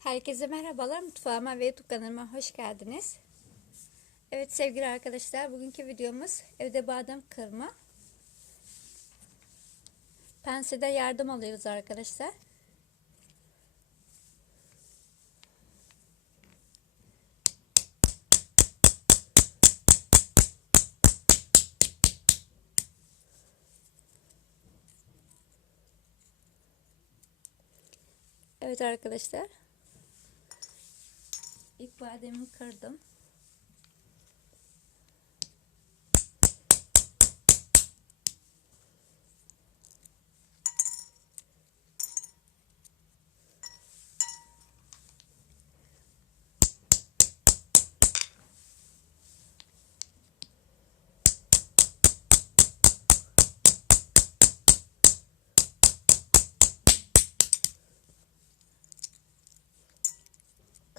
Herkese merhabalar. Mutfağıma ve YouTube kanalıma hoş geldiniz. Evet sevgili arkadaşlar, bugünkü videomuz evde badem kırma. Pensede yardım alıyoruz arkadaşlar. Evet arkadaşlar. İlk bademi kırdım.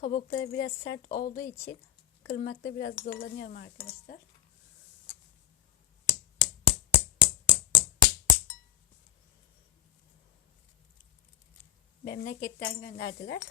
Kabukları biraz sert olduğu için kırmakta biraz zorlanıyorum arkadaşlar. Memleketten gönderdiler.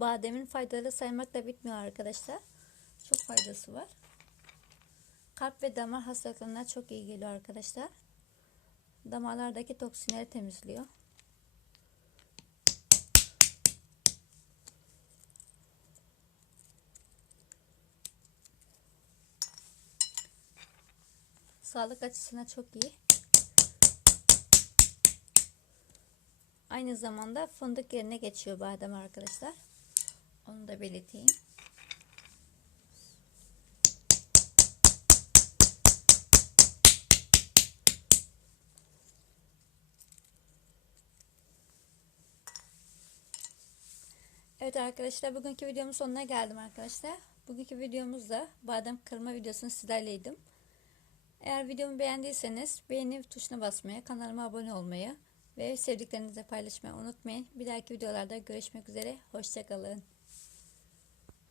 Bademin faydaları saymakla bitmiyor arkadaşlar. Çok faydası var. Kalp ve damar hastalıklarına çok iyi geliyor arkadaşlar. Damarlardaki toksinleri temizliyor. Sağlık açısından çok iyi. Aynı zamanda fındık yerine geçiyor badem arkadaşlar. Onu da belirteyim. Evet arkadaşlar bugünkü videomun sonuna geldim arkadaşlar. Bugünkü videomuzda badem kırma videosunu sizlerleydim. Eğer videomu beğendiyseniz beğeni tuşuna basmayı, kanalıma abone olmayı ve sevdiklerinizle paylaşmayı unutmayın. Bir dahaki videolarda görüşmek üzere. Hoşçakalın.